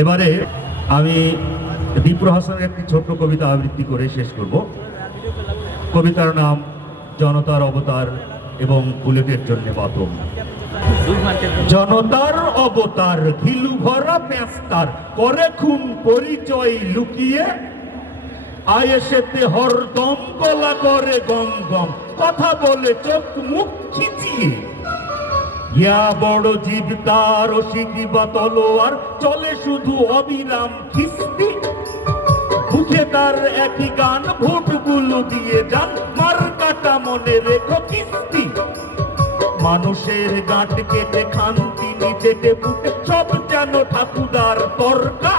এবারে আমি দীপুর হাসানের একটি ছোট্ট কবিতা আবৃত্তি করে শেষ করব। কবিতার নাম জনতার অবতার এবং বুলেটের জন্য বাতম। জনতার অবতার ঘিলু ভরা পেস্তার করে খুন পরিচয় লুকিয়ে আয়েসেতে হরদম গলা করে গম গম কথা বলে চোখ মুখ খিচিয়ে। ইয়া বড় জীব তার অশিকি বা তলোয়ার চলে শুধু অবিরাম খিস্তি। মুখে তার একই গান ভোটগুলো দিয়ে যান মার কাটা মনে রেখো কিস্তি। মানুষের গাঁট কেটে খান তিনি চেটে ফুটে সব যেন ঠাকুদার তরকা।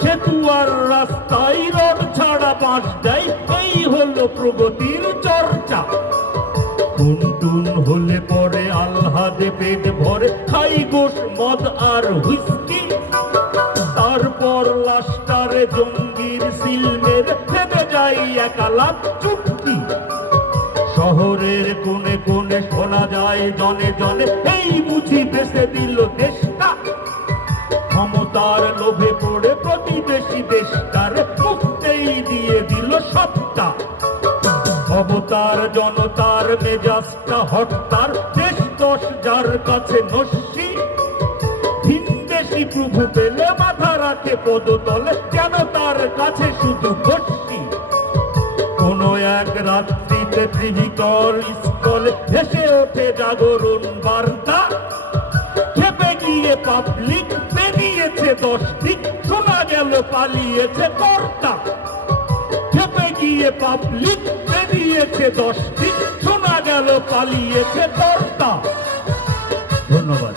সেতু আর রাস্তায় রড ছাড়া বাঁশ দেয় এই হলো প্রগতির চর্চা। টুনটুন হলে পরে আলহাদে পেট ভরে খাই গোশ মদ আর হুইস্কি। তারপর লাস্টারে জঙ্গির সিল মেরে থেমে যায় একালাপ চুটকি। শহরের কোণে কোণে শোনা যায় জনে জনে এই বুঝি বেঁচে দিল দেশটা। ক্ষমতার লোভে পড়ে প্রতিবেশী দেশটার মুক্তেই দিয়ে দিল সবটা। অবতার জনতার মেজাজটা হট্টার দেশ দশ যার কাছে নস্যি। ভিনদেশি প্রভু পেলে মাথা রাখে পদতলে যেন তার কাছে শুধু গোষ্ঠী। কোন এক রাত্রিতে ত্রিভিকর স্থলে ভেসে ওঠে জাগরণ বার্তা। খেপে গিয়ে পাবলিক বেরিয়েছে 10 দিক শোনা গেল পালিয়েছে কর্তা। খেপে গিয়ে পাবলিক বেরিয়েছে 10 দিক শোনা গেল পালিয়েছে কর্তা। ধন্যবাদ।